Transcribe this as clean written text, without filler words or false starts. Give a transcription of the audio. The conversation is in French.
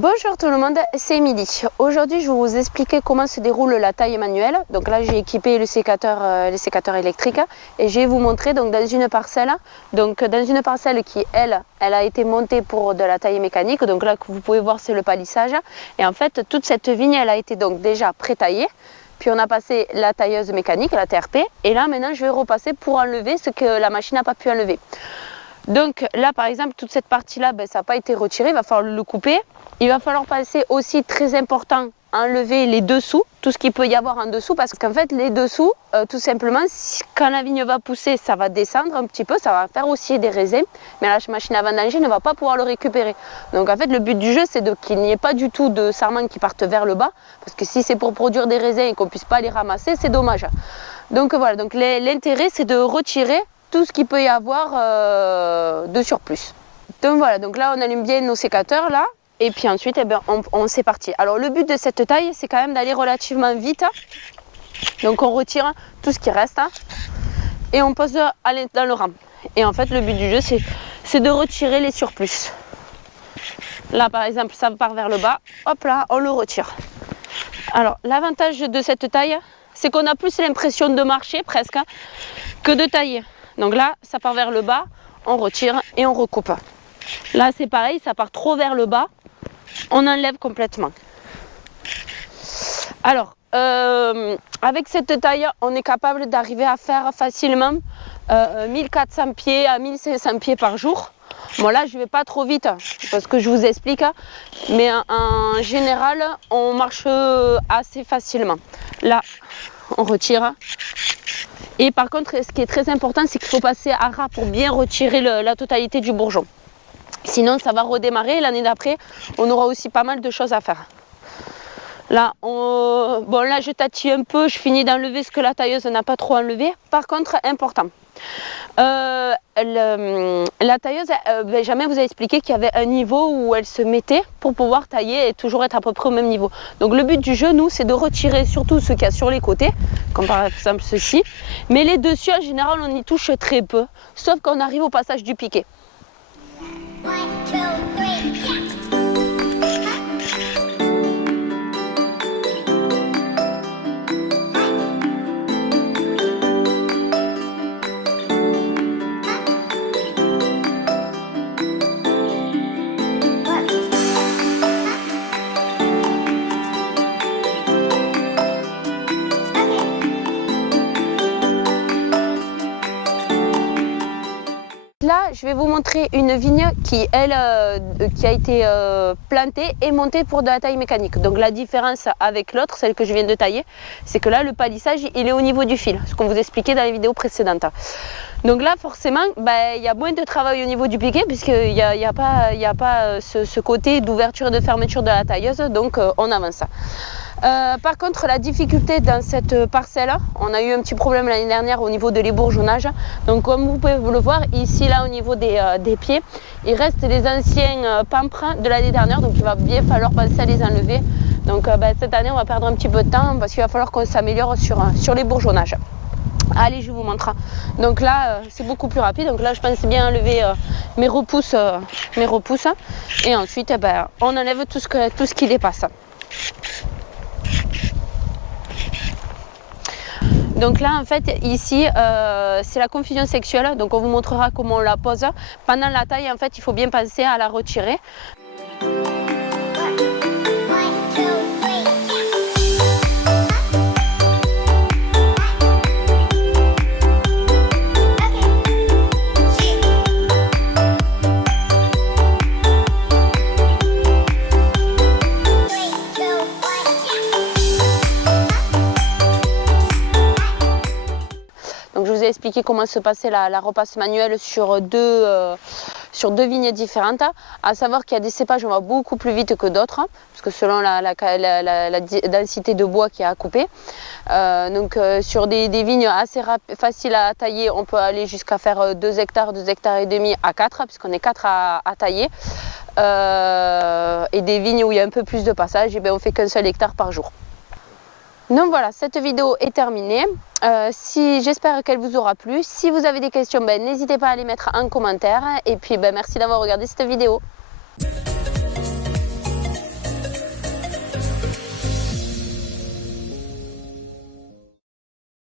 Bonjour tout le monde, c'est Émilie. Aujourd'hui, je vais vous expliquer comment se déroule la taille manuelle. Donc là, j'ai équipé le sécateur électrique et je vais vous montrer donc dans une parcelle. Donc dans une parcelle qui, elle a été montée pour de la taille mécanique. Donc là, que vous pouvez voir, c'est le palissage. Et en fait, toute cette vigne, elle a été donc déjà pré-taillée. Puis on a passé la tailleuse mécanique, la TRP. Et là, maintenant, je vais repasser pour enlever ce que la machine n'a pas pu enlever. Donc là, par exemple, toute cette partie-là, ça n'a pas été retiré, il va falloir le couper. Il va falloir passer aussi, très important, enlever les dessous, tout ce qu'il peut y avoir en dessous, parce qu'en fait, les dessous, tout simplement, quand la vigne va pousser, ça va descendre un petit peu, ça va faire aussi des raisins, mais la machine à vendanger ne va pas pouvoir le récupérer. Donc en fait, le but du jeu, c'est qu'il n'y ait pas du tout de sarments qui partent vers le bas, parce que si c'est pour produire des raisins et qu'on ne puisse pas les ramasser, c'est dommage. Donc voilà, donc l'intérêt, c'est de retirer tout ce qu'il peut y avoir de surplus. Donc voilà, donc là, on allume bien nos sécateurs, là. Et puis ensuite, c'est parti. Alors le but de cette taille, c'est quand même d'aller relativement vite. Donc on retire tout ce qui reste et on pose dans le rang. Et en fait, le but du jeu, c'est de retirer les surplus. Là, par exemple, ça part vers le bas. Hop là, on le retire. Alors l'avantage de cette taille, c'est qu'on a plus l'impression de marcher presque que de tailler. Donc là, ça part vers le bas, on retire et on recoupe. Là, c'est pareil, ça part trop vers le bas. On enlève complètement. Alors, avec cette taille, on est capable d'arriver à faire facilement 1400 pieds à 1500 pieds par jour. Bon là, je ne vais pas trop vite parce que je vous explique, mais en général, on marche assez facilement. Là, on retire. Et par contre, ce qui est très important, c'est qu'il faut passer à ras pour bien retirer la totalité du bourgeon. Sinon, ça va redémarrer. L'année d'après, on aura aussi pas mal de choses à faire. Là, là, je tatille un peu. Je finis d'enlever ce que la tailleuse n'a pas trop enlevé. Par contre, important. La tailleuse, Benjamin vous a expliqué qu'il y avait un niveau où elle se mettait pour pouvoir tailler et toujours être à peu près au même niveau. Donc le but du jeu, nous, c'est de retirer surtout ce qu'il y a sur les côtés, comme par exemple ceci. Mais les dessus, en général, on y touche très peu, sauf quand on arrive au passage du piquet. Là, je vais vous montrer une vigne qui, elle, qui a été plantée et montée pour de la taille mécanique. Donc la différence avec l'autre, celle que je viens de tailler, c'est que là, le palissage, il est au niveau du fil, ce qu'on vous expliquait dans les vidéos précédentes. Donc là, forcément, il y a moins de travail au niveau du piquet, puisqu'il n'y a pas ce côté d'ouverture et de fermeture de la tailleuse, donc on avance. Par contre, la difficulté dans cette parcelle, on a eu un petit problème l'année dernière au niveau de l'ébourgeonnage. Donc comme vous pouvez le voir, ici là au niveau des pieds, il reste les anciens pampres de l'année dernière, donc il va bien falloir penser à les enlever. Donc cette année, on va perdre un petit peu de temps parce qu'il va falloir qu'on s'améliore sur l'ébourgeonnage. Allez, je vous montre. Donc là, c'est beaucoup plus rapide. Donc là, je pense bien enlever mes repousses. Et ensuite, on enlève tout ce qui dépasse. Donc là, en fait, ici, c'est la confusion sexuelle. Donc on vous montrera comment on la pose. Pendant la taille, en fait, il faut bien penser à la retirer. Donc je vous ai expliqué comment se passait la repasse manuelle sur deux vignes différentes, à savoir qu'il y a des cépages où on va beaucoup plus vite que d'autres, parce que selon la densité de bois qui est à couper. Sur des vignes assez faciles à tailler, on peut aller jusqu'à faire 2 hectares et demi à 4, puisqu'on est 4 à tailler. Et des vignes où il y a un peu plus de passage, on fait qu'un seul hectare par jour. Donc voilà, cette vidéo est terminée. J'espère qu'elle vous aura plu. Si vous avez des questions, n'hésitez pas à les mettre en commentaire. Et puis merci d'avoir regardé cette vidéo.